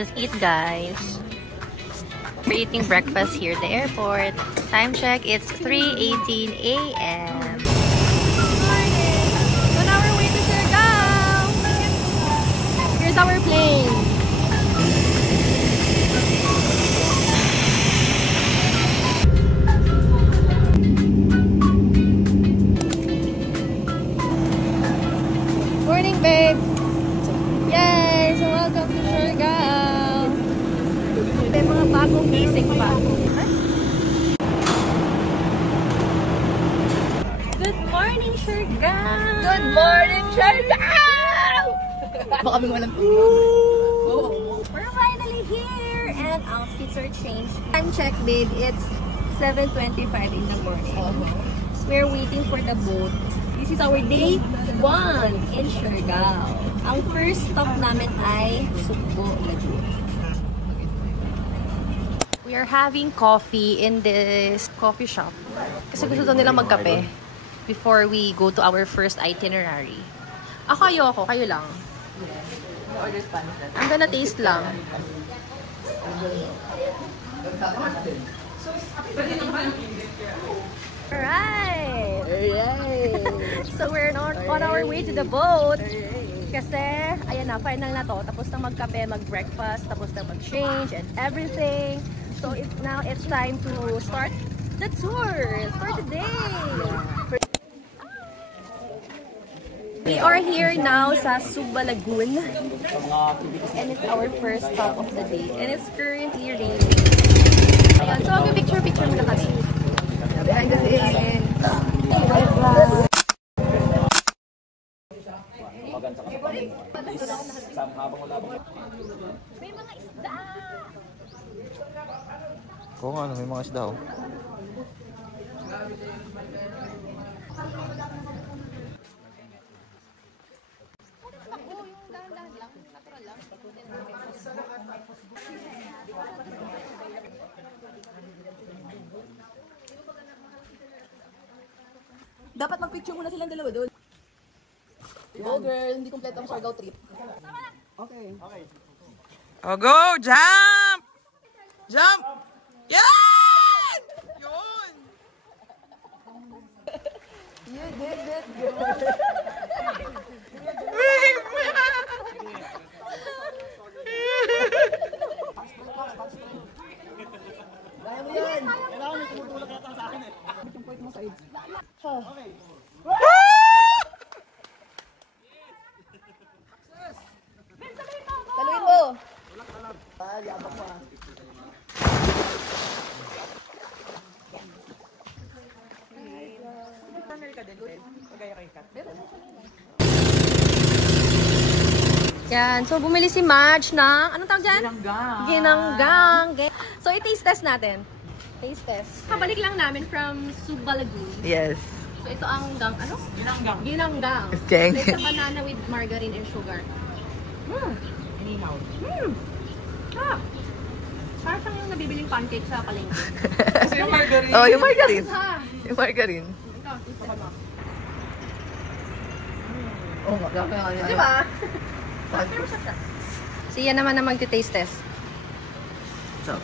just eat, guys. We're eating breakfast here at the airport. Time check, it's 3:18 a.m. Good morning! On our way to Siargao! Here's our plane. Morning, babe! Yay! So welcome to Siargao! May mga bagong gising pa. Good morning, Siargao! Good morning, Siargao! Baka kaming walang We're finally here and outfits are changed. Time check, babe. It's 7:25 in the morning. We're waiting for the boat. This is our day 1 in Siargao. Ang first stop namin ay Subo, Laguna. We are having coffee in this coffee shop. Kasi gusto daw nilang magkape before we go to our first itinerary. Ayoko, kayo lang. I'm gonna taste lang. Alright! So we're on our way to the boat. Kasi, ayan na, final na to. Tapos na magkape, mag-breakfast, tapos na mag-change and everything. So now it's time to start the tour for today. We are here now sa Suba Lagoon. And it's our first stop of the day. And it's currently raining. Ayan, so mag-picture muna kami. Behind the scenes. May mga isda! Oo nga, may mga isda. Dapat mag-picture muna silang dalawa doon. Go girl, hindi kompleto ang Siargao trip. Okay. Oh, go! Jump! Jump! Yan! Yun! You did it, girl. Kaya mo yan! Kailangan may tumutulak yata sa akin eh. Yung point mo sa AIDS. Okay. Taluin mo! Yabak mo ah. Yan. So, bumili si Madge ng, anong tawag dyan? Ginanggang. So, i-taste test natin. Taste test. Kabalik lang namin from Suba Lagoon. Yes. So, ito ang ano? Ginanggang. Okay. So, it's a banana with margarine and sugar. Ah! Parang siyang yung nabibiling pancake sa palengke. Kasi yung margarine. Oh, yung margarine. Ha? Yung margarine. Ikaw, taste test mo. Oo nga, Di ba? Pero siya. Siya naman na magti-taste test. So.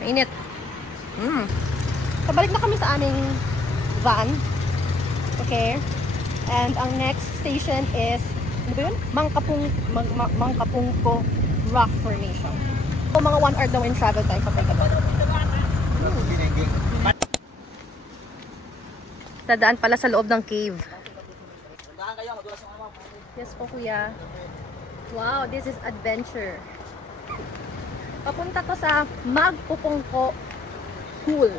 Mainit. Pabalik na kami sa aming van. Okay? And ang next station is, ano ba yun? Mangkapungko Rock Formation. So, mga 1 hour daw in travel time kapag doon. Dadaan pala sa loob ng cave. Yes po, kuya. Wow, this is adventure. Papunta to sa Magpupungko Pool.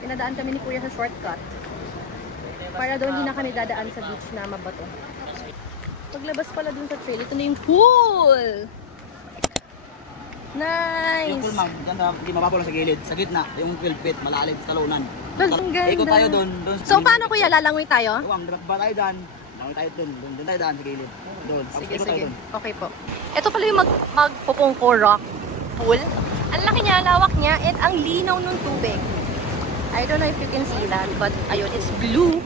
Pinadaan kami ni kuya sa shortcut. Para daw hindi na kami dadaan sa beach na mabato. Paglabas pala dun sa trail, ito na yung pool! Nice! Yung pool ma'am, hindi mababaw lang sa gilid. Sa gitna, yung 12 feet, malalim, talunan. Ang ganda. Ikot tayo doon. So, paano kuya? Lalangoy tayo? Huwag, ba tayo dyan. Langoy tayo doon. Doon tayo daan sa gilid. Doon. Sige, sige. Okay po. Ito pala yung Magpupungko Rock Pool. Ang laki niya, lawak niya, at ang linaw ng tubig. I don't know if you can see that, but ayun, it's blue.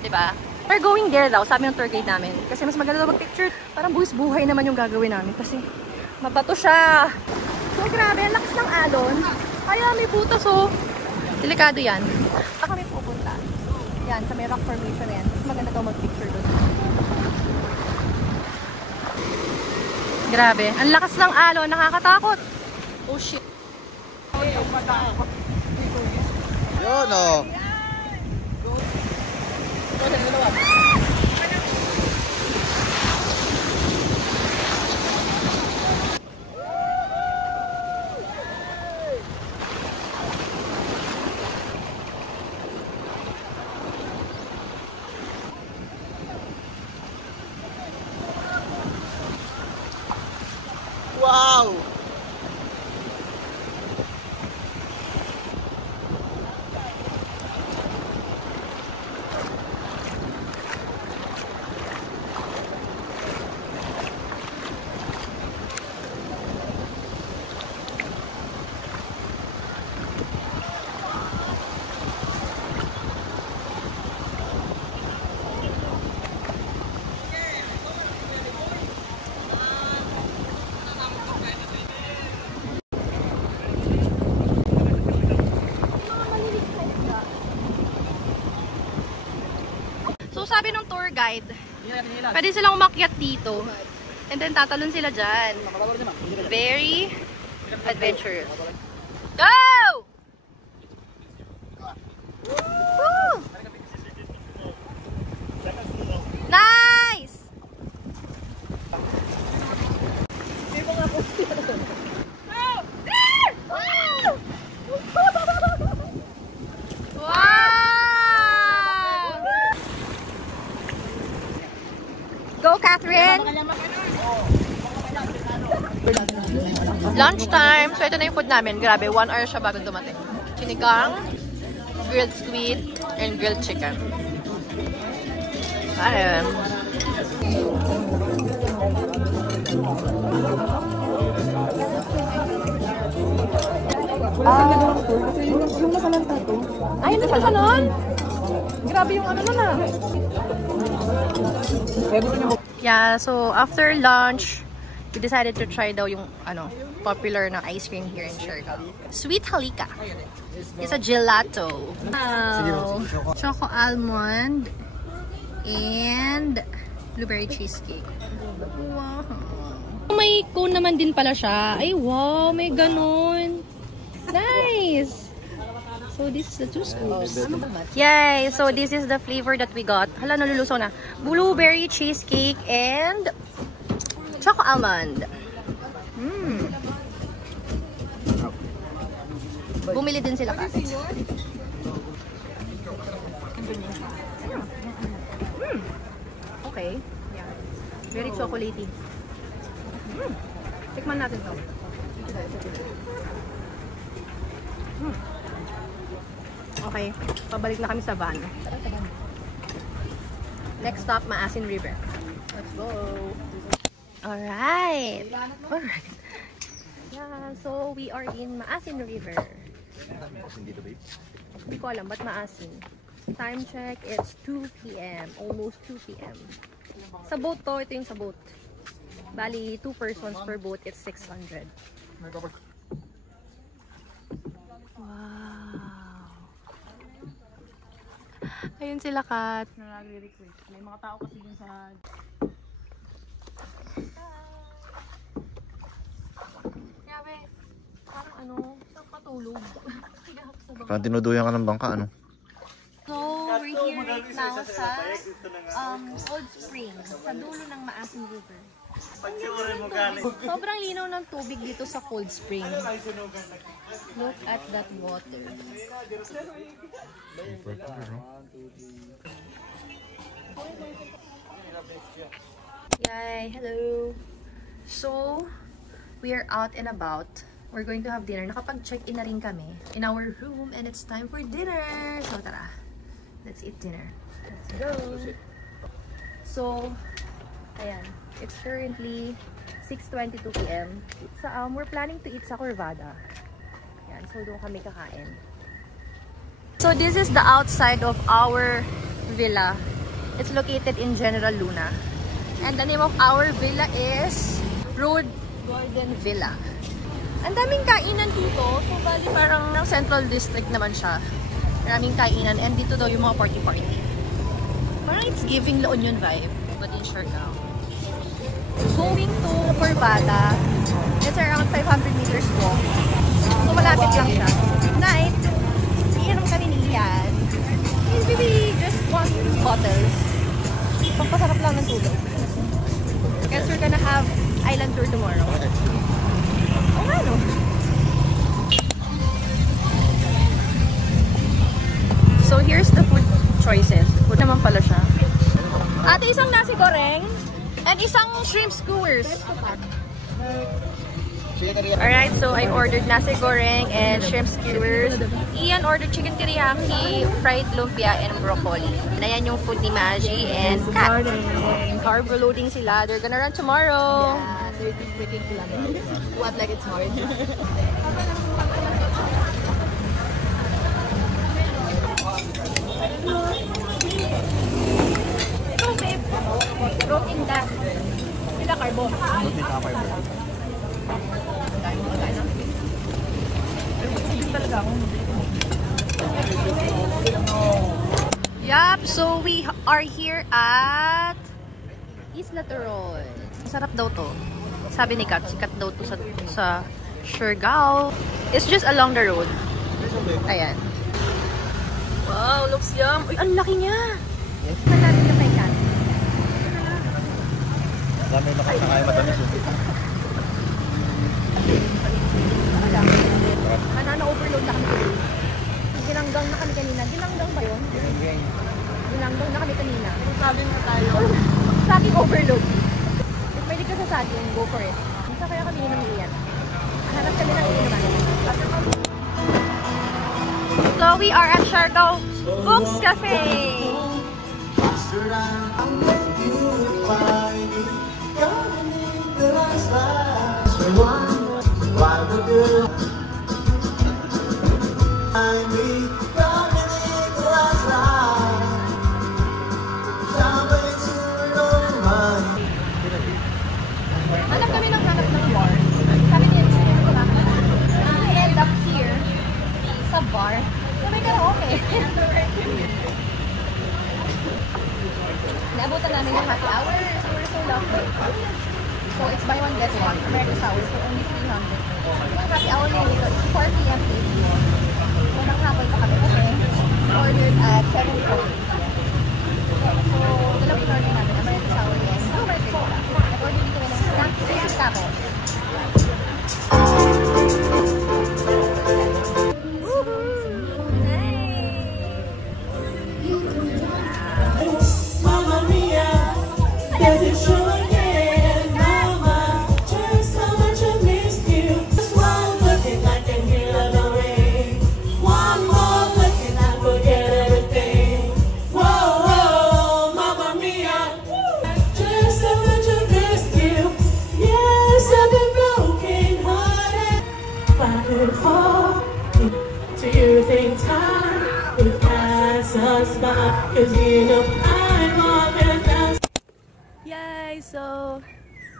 Diba? We're going there daw, sabi ng tour guide namin. Kasi mas maganda daw mag-picture. Parang buwis-buhay naman yung gagawin namin. Kasi Mabato siya. So, grabe. Ang lakas ng alon. Kaya may butas, oh. Delikado yan. Saan kami pupunta? Yan, sa may rock formation yan. Mas maganda daw mag-picture doon. Grabe. Ang lakas ng alon. Nakakatakot. Oh, shit. Yun, oh. Wow! So, sabi ng tour guide, pwede silang umakyat dito. And then, tatalon sila dyan. Very adventurous. Go! Woo! Nice! Wow! Go, Catherine! Lunchtime. So, ito na yung food namin. Grabe, 1 hour siya bago dumating. Sinigang, grilled squid, and grilled chicken. Ayun. Yung masalanta to. Ay, hindi siya ganon. Grabe yung ano na. Yeah, so after lunch, we decided to try daw yung popular na ice cream here in Siargao. Sweet Halika. It's a gelato. Wow. Choco almond and blueberry cheesecake. Wow. May cone naman din pala siya. Ay, wow, may ganon. Nice. So, this is the 2 scoops. Yay! So, this is the flavor that we got. Hala, nalulusaw na. Blueberry cheesecake and choco almond. Bumili din sila kasi. Okay. Yeah. Very chocolatey. Tikman natin to. Okay. Pabalik na kami sa van. Next stop, Maasin River. Let's go. Alright. Alright. Yeah, so we are in Maasin River. Hindi ko alam, ba't Maasin? Time check, it's 2 p.m. Almost 2 p.m. Sa boat to, ito yung sa boat. Bali, 2 persons per boat, it's 600. Wow. Ayun sila, Kat. Nagre-request. May mga tao kasi dun sa... Grabe. Parang saan katulog? Parang tinuduyan ka ng bangka, ano? So, we're here right now sa Cold Springs, sa dulo ng Maasin River. Sobrang linaw ng tubig dito sa Cold Spring. Look at that water. Yay! Hello! So, we are out and about. We're going to have dinner. Nakapag-check-in na rin kami in our room and it's time for dinner! So, tara. Let's eat dinner. Let's go! So, ayan. It's currently 6:22 p.m. So, we're planning to eat sa Corvada. Ayan. So, doon kami kakain. So, this is the outside of our villa. It's located in General Luna. And the name of our villa is Road Garden Villa. Ang daming kainan dito. So, bali parang ng Central District naman siya. Maraming kainan. And dito daw yung mga party-party. Parang it's giving La Union vibe. But in Siargao. Going to Corbata. It's around 500 meters walk. So, malapit lang siya. Night, iinom kami ni Ian. Maybe just 1 bottles. Pampasarap lang ng tulog. Guess we're gonna have island tour tomorrow. Oh, ano? So, here's the food choices. Food naman pala siya. Ate, isang nasi goreng and isang shrimp skewers. Alright, so I ordered nasi goreng and shrimp skewers. Ian ordered chicken teriyaki, fried lumpia, and broccoli. Ayan yung food ni Maji and Kat. Carb loading sila. They're gonna run tomorrow. Yeah, 30 freaking kilometers. What, like it's hard? Ito, babe. Protein ka. Sila carbo. Yup, so we are here at Isla Torol. Masarap daw to. Sabi ni Kat, sikat daw to sa Siargao. It's just along the road. Ayan. Wow, looks yum. Uy, ang laki niya. Yes. Madami na kay Kat. Dami nakakaya matamis yun. Manana-overload na kami today. Ginanggang na kami kanina. Ginanggang ba yun? Ginanggang na kami kanina. Sabi na tayo. Saging overload. If pwede ka sa saging, go for it. Isa kaya kami iyan. Hanap kami ng iinuman. So we are at Siargao Books Cafe. Hanap kami ng bar. Sabi niya, gusto niya kumakanta. We end up here sa bar. So may karaoke. Naabutan namin yung happy hour. So we're so lucky. So it's buy one get one. American sour. So only 300. Yung happy hour na dito is 4 p.m. to 8 p.m. So nang-habol pa kami kasi ordered at 7:40. So dalawang order namin. American sour and so American cola. Nag-order dito ng snacks. This is taco. Yay! So,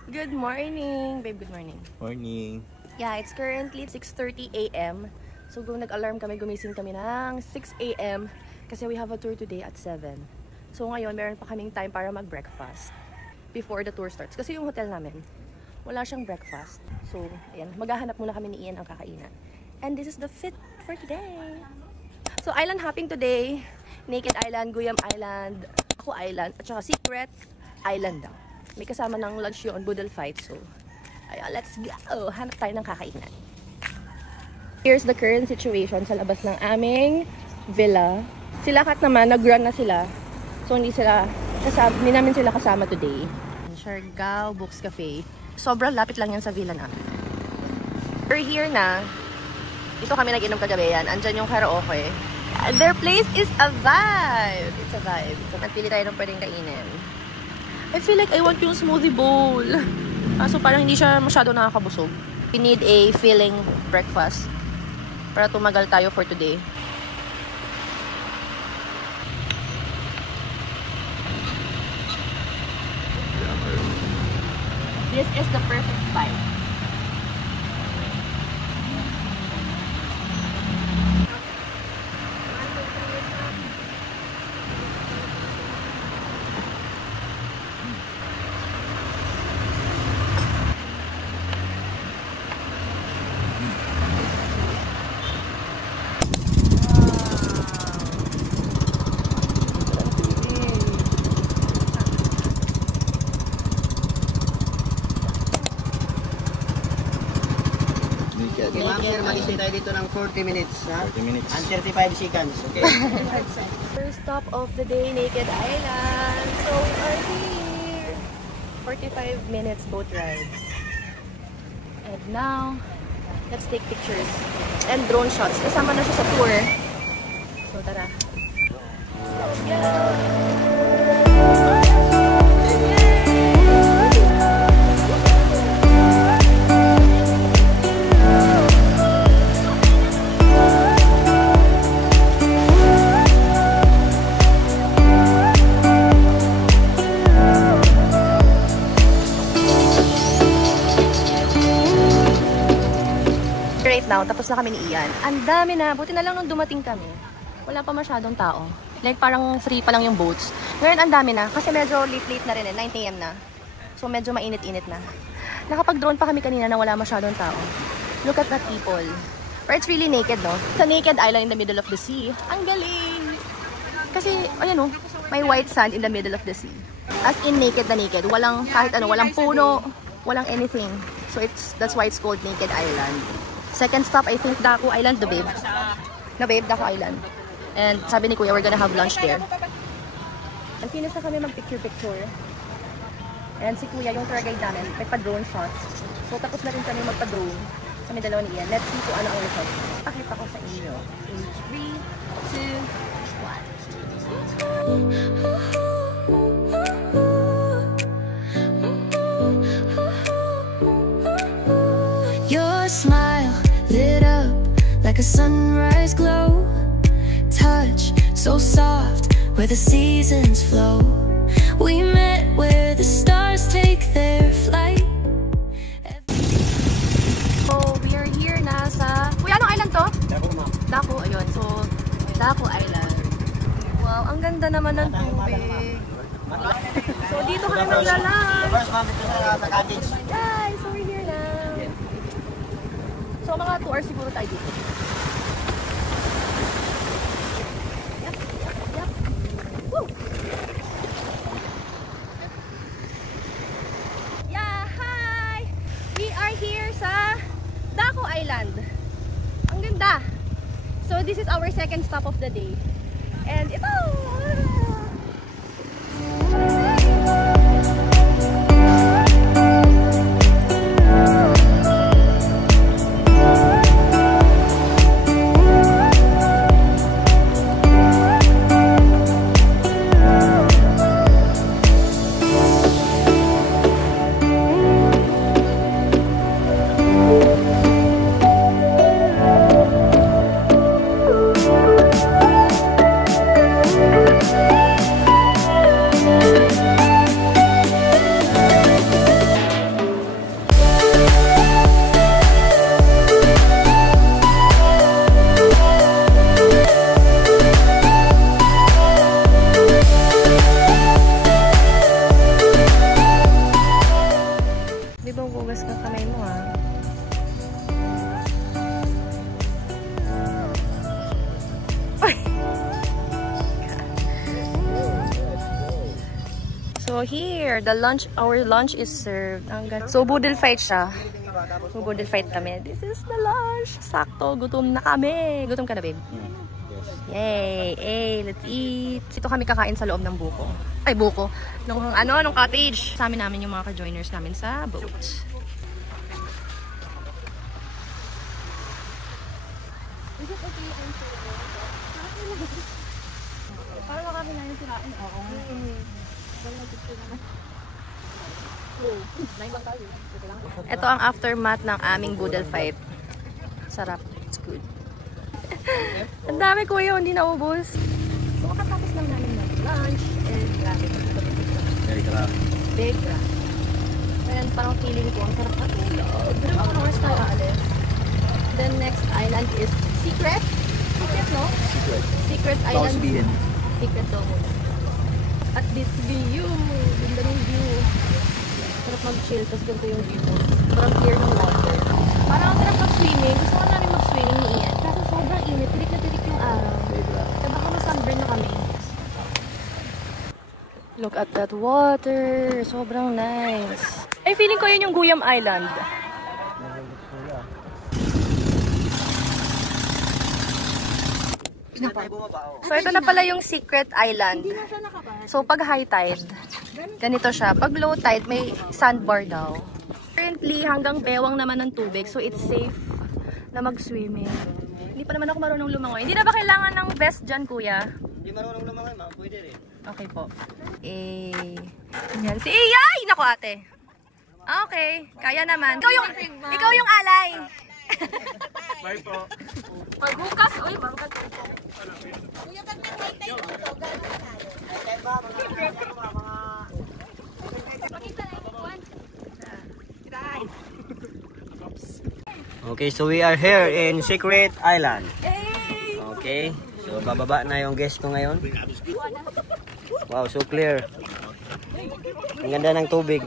good morning! Babe, good morning. Morning. Yeah, it's currently 6:30 a.m. So, kung nag-alarm kami, gumising kami ng 6 a.m. kasi we have a tour today at 7. So, ngayon, meron pa kaming time para mag-breakfast before the tour starts. Kasi yung hotel namin, wala siyang breakfast. So, ayan, maghahanap muna kami ni Ian ang kakainan. And this is the fit for today. So, island hopping today. Naked Island, Guyam Island, Ako Island, at saka Secret Island daw. May kasama ng lunch yun, Boodle Fight. So, ayun, let's go! Hanap tayo ng kakainan. Here's the current situation sa labas ng aming villa. Sila Kat naman, nag-run na sila. So, hindi namin sila kasama today. Siargao Books Cafe. Sobrang lapit lang yan sa villa namin. We're here na. Dito kami nag-inom kagabi yan. Andyan yung karaoke. Their place is a vibe. It's a vibe. So, nagpili tayo ng pwedeng kainin. I feel like I want yung smoothie bowl. So, parang hindi siya masyado nakakabusog. We need a filling breakfast para tumagal tayo for today. This is the perfect vibe. sir, mag-stay tayo dito ng 40 minutes. Ha? 40 minutes. And 35 seconds, okay? First stop of the day, Naked Island. So we are here. 45 minutes boat ride. And now, let's take pictures and drone shots. Kasama na siya sa tour. So tara. Let's go! Now, tapos na kami ni Ian. Ang dami na. Buti na lang nung dumating kami. Wala pa masyadong tao. Like, parang free pa lang yung boats. Ngayon, ang dami na. Kasi medyo late na rin eh. 9 AM na. So, medyo mainit-init na. Nakapag-drone pa kami kanina na wala masyadong tao. Look at that people. Or it's really naked, no? It's a naked island in the middle of the sea. Ang galing! Kasi, ayan, no? May white sand in the middle of the sea. As in, naked na naked. Walang, kahit ano, walang puno, walang anything. So, that's why it's called Naked Island. Second stop, I think, Daku Island, the babe. Na babe, Daku Island. And sabi ni Kuya, we're gonna have lunch there. And finish na kami mag-picture-picture. And si Kuya, yung tour guide namin, may pa-drone shots. So tapos na rin kami magpa-drone. Kami dalawa ni Ian. Let's see kung ano ang result. Pakita ko sa inyo. In 3, 2, 1. Your smile lit up like a sunrise glow. Touch so soft where the seasons flow. We met where the stars take their flight. So we are here na sa... Kuya, anong island to? Daku, ayun. So, Daku Island. Wow, ang ganda naman ng tubig. So dito kami maglalang. Guys, so we're here na. So, mga 2 hours siguro tayo dito. Yep. Woo! Yeah, hi! We are here sa Daku Island. Ang ganda! So, this is our second stop of the day. And ito! So here, our lunch is served. So budel fight siya. So budel fight kami. This is the lunch. Sakto, gutom na kami. Gutom ka na, babe? Yay! Hey, let's eat. Ito kami kakain sa loob ng buko. Ay, buko. Nung cottage. Sa amin namin yung mga ka-joiners namin sa boat. Is it okay? Parang makami na yung sirain. Oo. Ito ang aftermath ng aming budel fight. Sarap. It's good. Ang dami, kuya, hindi naubos. So, kakatapos lang namin mag-lunch. And grabe. Very crap. Big crap. And parang feeling ko, ang sarap matulog. Pero ang oras tayo alis. Then next island is Secret. Secret, no? Secret Island. Secret daw muna. At this view, ganda ng view. Sarap mag-chill, tapos ganito yung view. Parang clear ng water. Parang ang sarap mag-swimming. Gusto ko namin mag-swimming ni Ian. Kaso sobrang init, tirik na tirik yung araw. Kaya baka ma-sunburn na kami. Look at that water. Sobrang nice. Ay, feeling ko yun yung Guyam Island. So, ito na pala yung secret island. So, pag high tide, ganito siya. Pag low tide, may sandbar daw. Currently, hanggang bewang naman ng tubig. So, it's safe na mag-swimming. Hindi pa naman ako marunong lumangoy. Hindi na ba kailangan ng vest dyan, kuya? Hindi marunong lumangoy, ma'am. Pwede rin. Okay po. Yan. Si Iyay! Naku, ate. Okay. Kaya naman. Ikaw yung alay. Bye po. Pagbukas, uy, marukas. Okay, so we are here in Secret Island. Okay, so bababa na yung guest ko ngayon. Wow, so clear. Ang ganda ng tubig.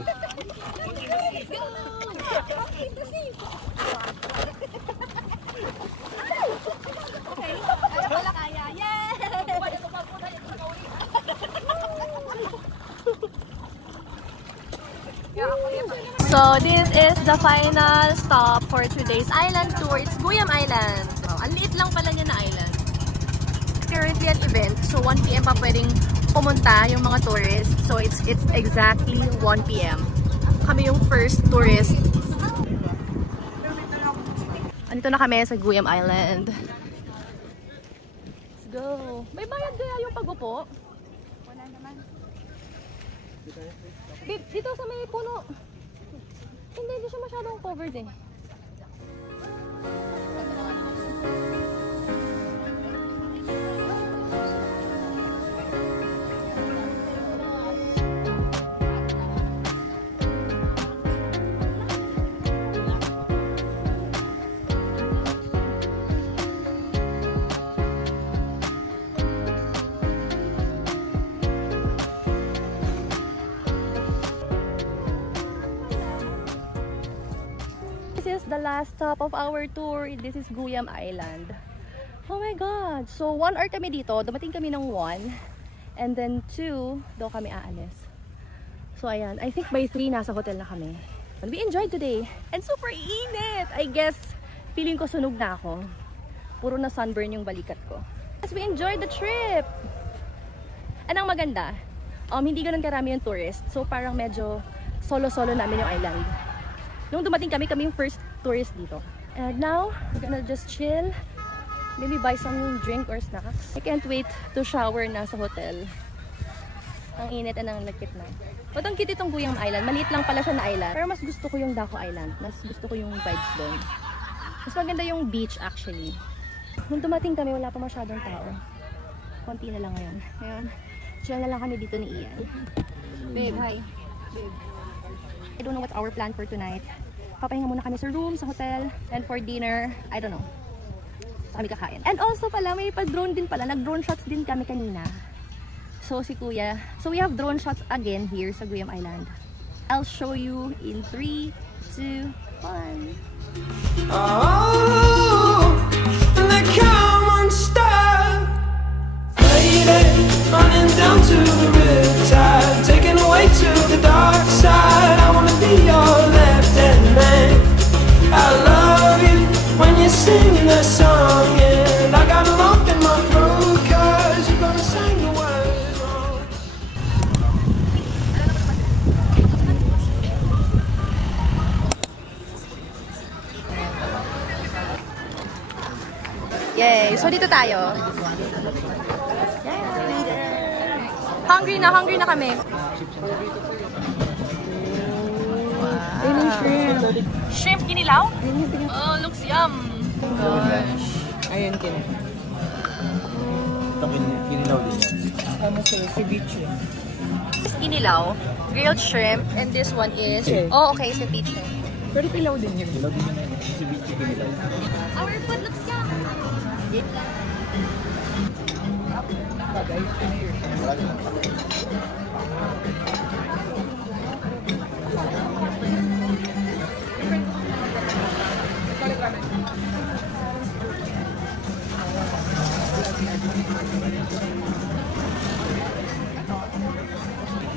So, this is the final stop for today's island tour. It's Guyam Island. Wow, ang liit lang pala niya na island. Currently an event, so 1 PM pa pwedeng pumunta yung mga tourists. So, it's exactly 1 PM. Kami yung first tourist. Andito na kami sa Guyam Island. Let's go. May bayad kaya yung pag-upo? Wala naman. Dito sa may puno. Hindi siya masyadong covered eh. This is the last stop of our tour. This is Guyam Island. Oh my God! So 1 hour kami dito. Dumating kami ng 1. And then 2, daw kami aalis. So ayan, I think by 3 nasa hotel na kami. We enjoyed today. And super init! I guess, feeling ko sunog na ako. Puro na sunburn yung balikat ko. Yes, we enjoyed the trip! And ang maganda, hindi ganun karami yung tourist. So parang medyo solo-solo namin yung island. Nung dumating kami yung first tourist dito. And now, we're gonna just chill. Maybe buy some drink or snacks. I can't wait to shower na sa hotel. Ang init at ang lakit na. But ang cute itong Guyam Island. Maliit lang pala siya na island. Pero mas gusto ko yung Daco Island. Mas gusto ko yung vibes doon. Mas maganda yung beach actually. Nung dumating kami, wala pa masyadong tao. Konti na lang ngayon. Ngayon, chill na lang kami dito ni Ian. Babe, hi. Babe. I don't know what's our plan for tonight. Papahinga muna kami sa room, sa hotel. And for dinner, I don't know. So kami kakain. And also pala, may pag-drone din pala. Nag-drone shots din kami kanina. So si Kuya. So we have drone shots again here sa Guyam Island. I'll show you in 3, 2, 1. Oh, and come unstuck, lady, running down to the riptide, taken away to the dark side. I wanna be your left-hand man. I love you when you're singing that song, and I got a lump in my throat 'cause you're gonna sing the words wrong. Yay! So dito tayo. Hungry na kami. Wow. Shrimp kinilaw? Oh, looks yum. Gosh. Ayun, kinilaw. Ito kinilaw din yan. Ano sa ceviche? This kinilaw, grilled shrimp, and this one is... Oh, okay, ceviche. Pero pilaw din yun. Kinilaw din yan. Ceviche kinilaw. Our food looks yum.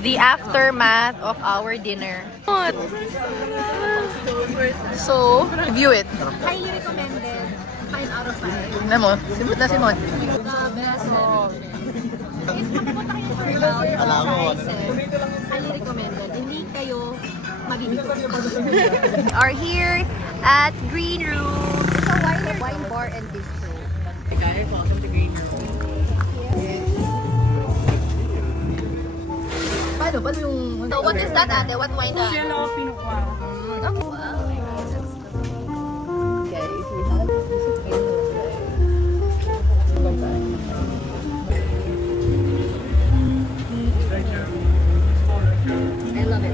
The aftermath of our dinner. So, review it. Highly recommended. 5 out of 5. Tignan mo, simot na simot. about Alam mo, prices, highly recommended. Hindi kayo mabibigyan. Are here at Green Room. It's a wine bar and bistro. Hey guys, welcome to Green Room. Paano yung... So what is that, ate? What wine that? Hello, Pinukwa. Oh, wow. Guys, we have I love it.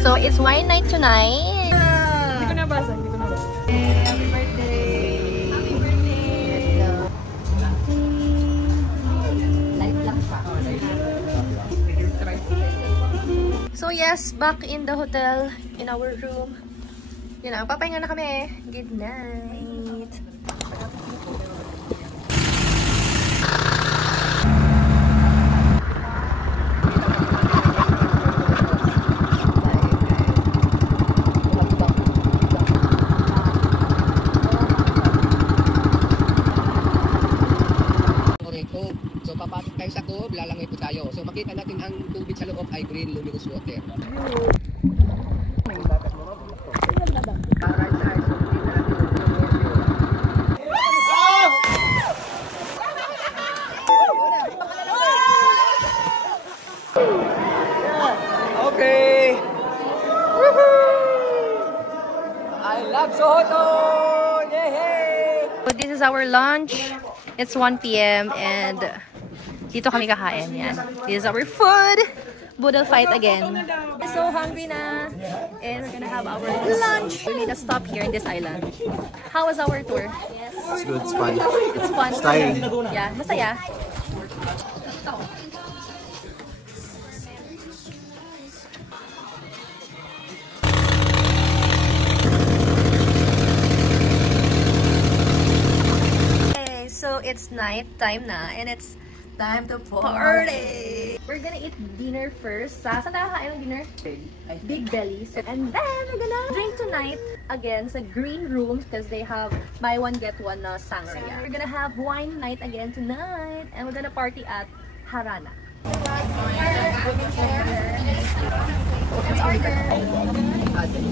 So it's wine night tonight. Hindi ko nabasa, hindi ko nabasa. Happy birthday! Happy birthday! Light lang siya. So yes, back in the hotel, in our room. Yun na, papahinga na kami. Good night. So papasok tayo sa loob, lalangoy po tayo. So makita natin ang tubig sa loob ay green luminous water. Okay. I love Soho. Yay! So this is our lunch. It's 1 p.m. and dito kami kakain. Yan. This is our food. Boodle fight again. We're so hungry na. And we're gonna have our lunch. We made a stop here in this island. How was our tour? It's good, it's fun. It's fun. It's tiring. Yeah, masaya. So it's night time na and it's time to party. We're gonna eat dinner first. Saan tayo kakain ng dinner? Big Belly. And then we're gonna drink tonight again sa Green Room because they have buy one get one sangria. We're gonna have wine night again tonight and we're gonna party at Harana. Let's order.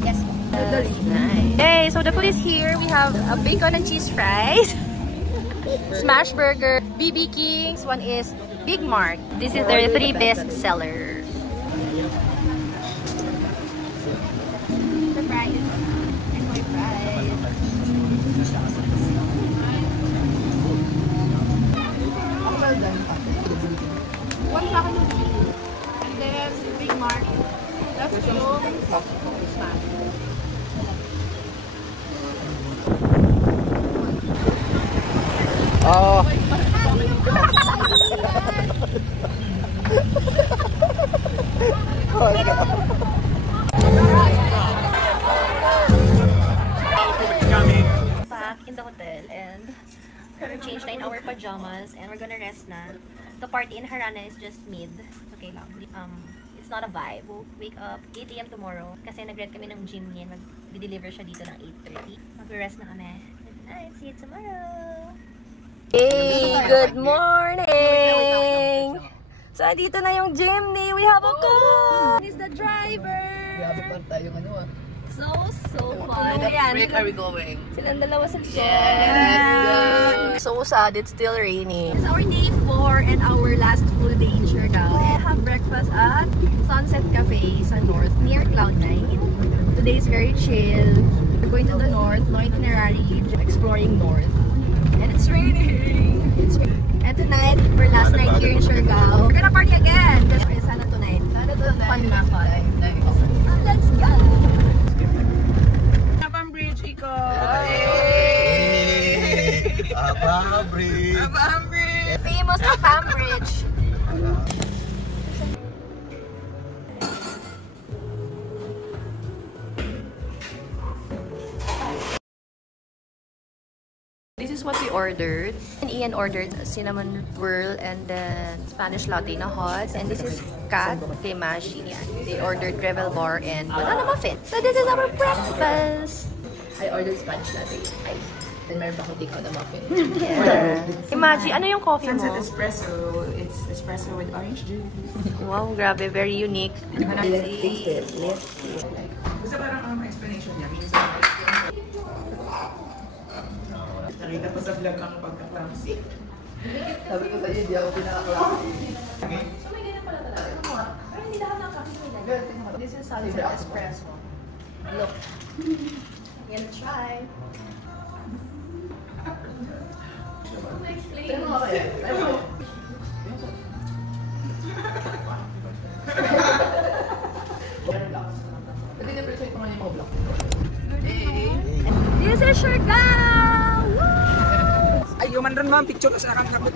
Yes. Nice. Hey, so the food is here. We have a bacon and cheese fries. Smash Burger, BB King's, one is Big Mark. This is their 3 best sellers. The fries. And my fries. One sa akin yung and then Big Mark. That's yung smash. Oh. Back in the hotel and we're gonna change na in our pajamas and we're gonna rest na. The party in Harana is just mid. Okay lang. It's not a vibe. We'll wake up 8 AM tomorrow kasi nag-rent kami ng gym niya. Mag-deliver siya dito ng 8:30. Mag-rest na kami. Good night. See you tomorrow. Hey, good morning! So, dito na yung jeepney. We have a car! He's the driver! So fun. Where are we going? Silang dalawa sa yes. So sad, it's still raining. It's our day 4 and our last full day in Siargao. We have breakfast at Sunset Cafe sa north near Cloud9. Today is very chill. We're going to the north, no itinerary, exploring north. And it's raining. And tonight, we're last night here in Siargao. We're gonna party again. Sana tonight. Fun na fun. Let's go! Abang Bridge, Iko! Abang Bridge! Abang Bridge! Famous Abang Bridge! This is what we ordered. And Ian ordered cinnamon whirl and then Spanish latte na hot. And this is Kat kay Mashi. They ordered Revel bar and banana muffin. So this is our breakfast. I ordered Spanish latte. Then meron pa akong take out na muffin. Imagine, ano yung coffee mo? Sunset espresso. It's espresso with orange juice. Wow, grabe. Very unique. Let's taste it. Let's see. Gusto parang explanation niya. Nakita ko sa vlog ang pagkatamsi. Sabi ko sa iyo, di ako pinakaklase. This is Sunset Espresso. Look. I'm gonna try. Pero mo kaya? Pwede na presyo ito nga yung mga block. This is Siargao! Ay, human rin ma'am. Picture ka sa akin.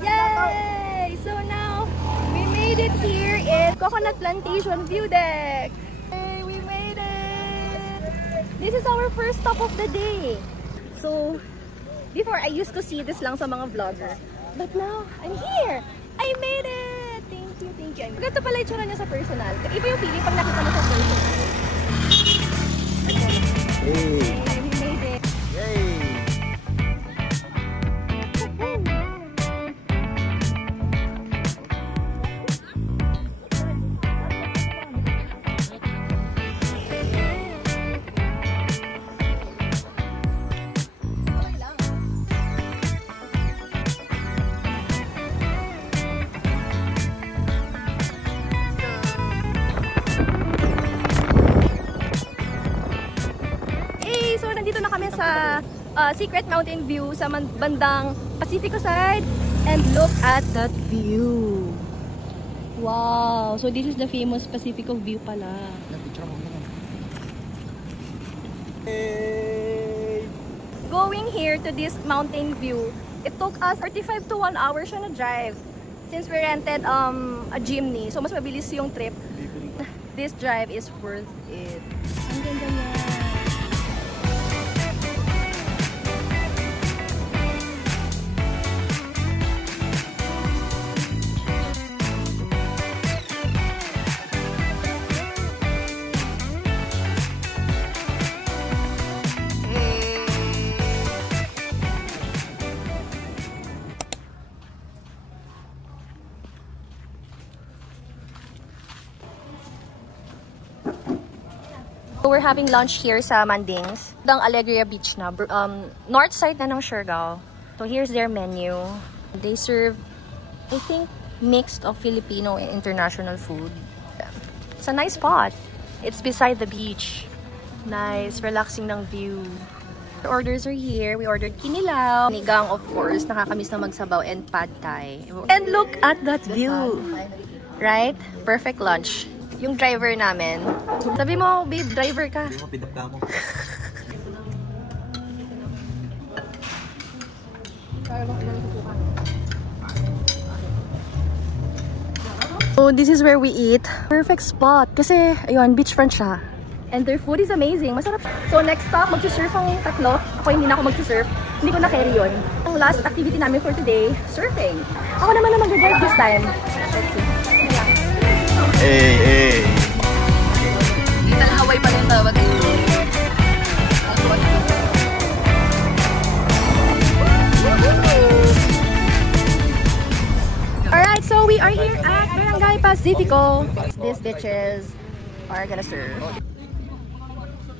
Yay! So now, we made it here in Coconut Plantation View Deck. Hey, we made it! This is our first stop of the day. So, before I used to see this lang sa mga vlogger. But now, I'm here! I made it! Thank you, thank you. Maganda pala yung tsura niya sa personal. Iba yung feeling pag nakita mo sa personal. Hey. Hey, we made it. Yay! So, nandito na kami sa Secret Mountain View sa bandang Pacifico side. And look at that view. Wow! So, this is the famous Pacifico view pala. Going here to this mountain view, it took us 35 to 1 hour siya na drive. Since we rented a jeepney, so mas mabilis yung trip. This drive is worth it. Ang ganda niya. So we're having lunch here sa Mandings. Dang Alegria Beach na. North side na ng Siargao. So here's their menu. They serve, I think, mixed of Filipino and international food. It's a nice spot. It's beside the beach. Nice, relaxing ng view. The orders are here. We ordered kinilaw, nigang of course, nakakamiss na magsabaw, and pad thai. And look at that view. Right? Perfect lunch. Yung driver namin. Sabi mo, babe, driver ka. Hindi mo, pidap ka mo. So this is where we eat. Perfect spot. Kasi, ayun, beachfront siya. And their food is amazing. Masarap. So next stop, magsusurf ang tatlo. Ako hindi na ako magsusurf. Hindi ko na-carry yun. Ang last activity namin for today, surfing. Ako naman na mag-drive this time. Let's see. Hey! Little Hawaii pa rin tawag. Alright, so we are here at Barangay Pacifico. These bitches are gonna surf.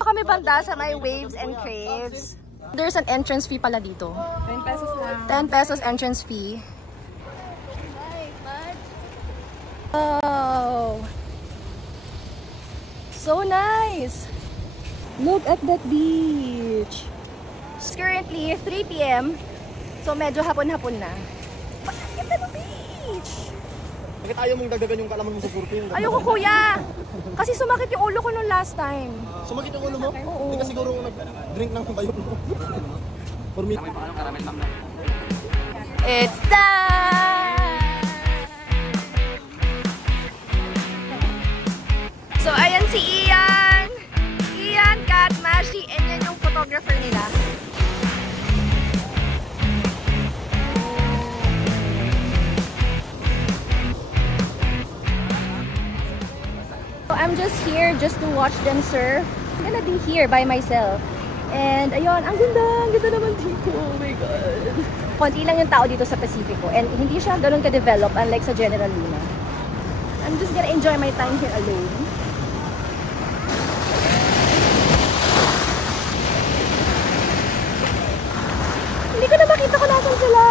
Kami banda sa may waves and craves. There's an entrance fee pala dito. 10 pesos lang. 10 pesos entrance fee. Oh, so nice. Look at that beach. It's currently 3 p.m. So medyo hapon-hapon na. But look at the beach. Bakit ayaw mong dagagan yung kalaman mo sa surfing? Ayoko kuya. Kasi sumakit yung ulo ko nung last time. Sumakit yung ulo mo? Oo. Hindi ka siguro nag-drink ng bayo mo. For me. It's time. So, ayan si Ian. Ian, Kat, Mashi, and yan yung photographer nila. So, I'm just here just to watch them surf. I'm gonna be here by myself. And ayun, ang ganda naman dito. Oh my God. Konti lang yung tao dito sa Pacifico and hindi siya ganun ka-develop unlike sa General Luna. I'm just gonna enjoy my time here alone. Hindi ko na makita kung nasan sila.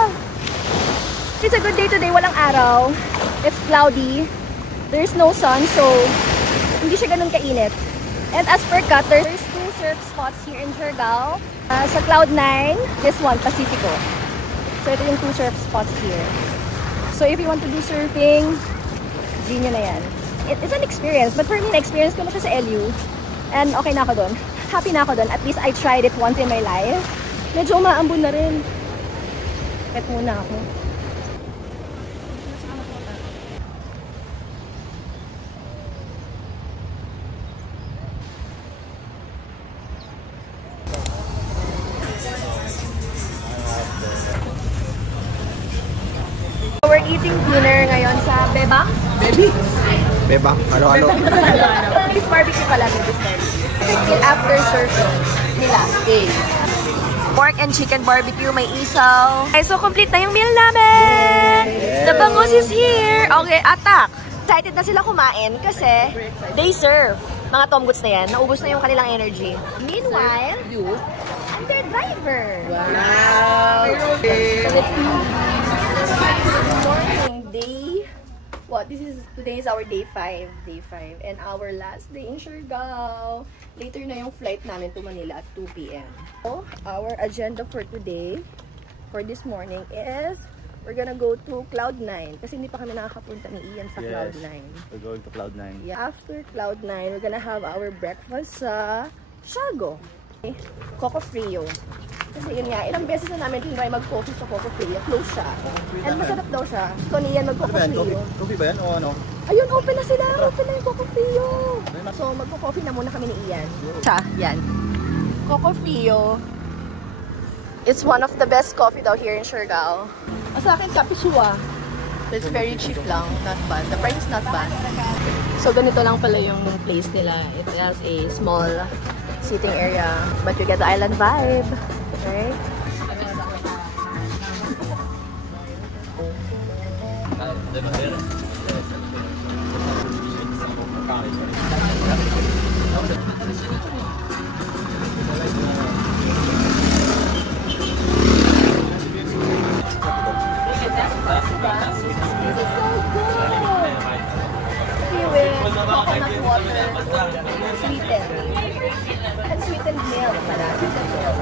It's a good day today. Walang araw. It's cloudy. There's no sun, so hindi siya ganun kainit. And as per cut, there's 2 surf spots here in Siargao. Sa Cloud9, this one, Pacifico. So ito yung 2 surf spots here. So if you want to do surfing, G nyo na yan. It's an experience, but for me, na-experience ko na siya sa LU. And okay na ako dun. Happy na ako dun. At least I tried it once in my life. Medyo umaambon na rin. Pet muna ako. We're eating dinner ngayon sa Bebang. Bebang, halo-halo. This barbecue pala, this barbecue. After surfing nila. Pork and chicken barbecue, may isaw. Okay, so complete na yung meal namin! The bangus is here! Okay, attack! Excited na sila kumain kasi they serve. Mga tomgots na yan, naubos na yung kanilang energy. Meanwhile, I'm their driver. Wow! So let's morning, day. What? Today is our day 5. Day 5. And our last day in Siargao. Later na yung flight namin to Manila at 2 p.m. So, our agenda for today, for this morning, is we're gonna go to Cloud9. Kasi hindi pa kami nakakapunta ni Ian sa Cloud9. We're going to Cloud9. Yeah, after Cloud9, we're gonna have our breakfast sa Siargao. Coco Frio. Kasi yun nga, ilang beses na namin tinry mag-coffee sa Coco Frio. Close siya. And masarap daw siya. Gusto niyan mag-Coco Frio. Coffee ba yan o ano? Ayun, open na sila. Open na yung Coco Frio. So, magko-coffee na muna kami ni Ian. Siya, yan. Coco Frio. It's one of the best coffee daw here in Siargao. Sa akin, Kapisua. It's very cheap lang. Not bad. The price is not bad. So, ganito lang pala yung place nila. It has a small seating area. But you get the island vibe. Right? Coconut water, sweetened. And sweetened milk pala. Sweetened milk.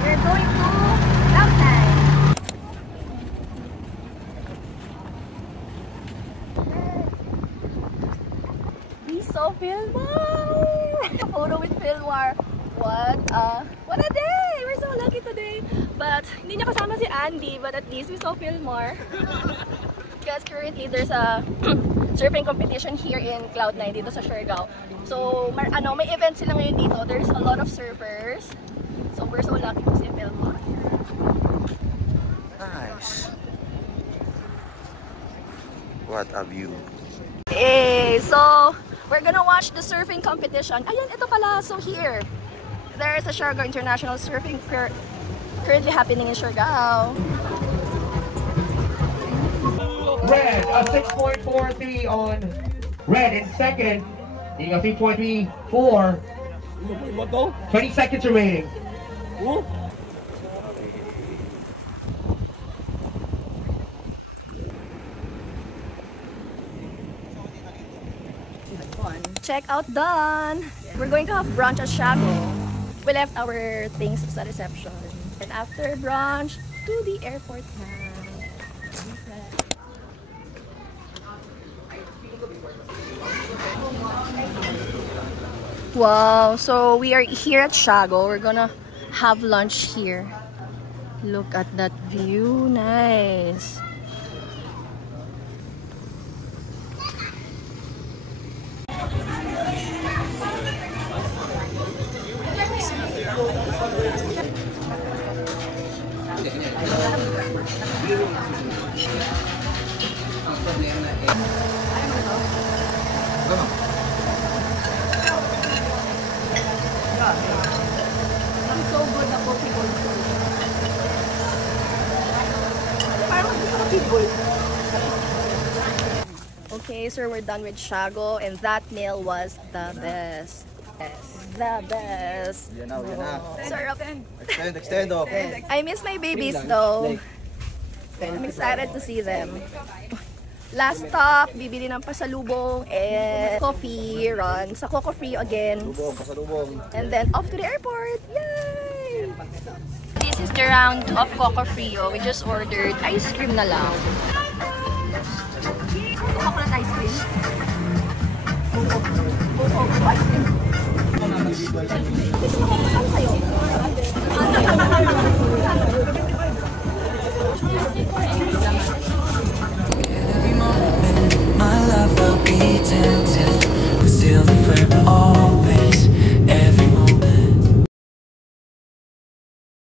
We're going to Cloud9. So Philmar! Photo with Philmar. What a day! We're so lucky today. But hindi niya kasama si Andy, but at least we saw Philmar. Because currently there's a surfing competition here in Cloud9 dito sa Siargao. So may event sila ngayon dito. There's a lot of surfers. So we're so lucky to see Philmar. Nice. What a view. Hey, so we're gonna watch the surfing competition. Ayun, ito pala. So here, there is a Siargao International Surfing currently happening in Siargao. Red, a 6.43 on red in second. You got 3.34. 20 seconds remaining. Check out Dawn. We're going to have brunch at Siargao. We left our things at the reception. And after brunch, to the airport now. Wow, so we are here at Siargao. We're gonna have lunch here. Look at that view, nice. It's so good na Pokeball. Parang Pokeball. Okay, so we're done with Shago, and that meal was the best. The best. Yan na, yan na. Sarap. Extend, oh. I miss my babies though. I'm excited to see them. Last stop, bibili ng pasalubong and coffee run sa Coco Free again. Pasalubong. And then off to the airport. Yay! This is the round of Coco Frio. We just ordered ice cream na lang. Coconut ice cream. Coconut ice cream.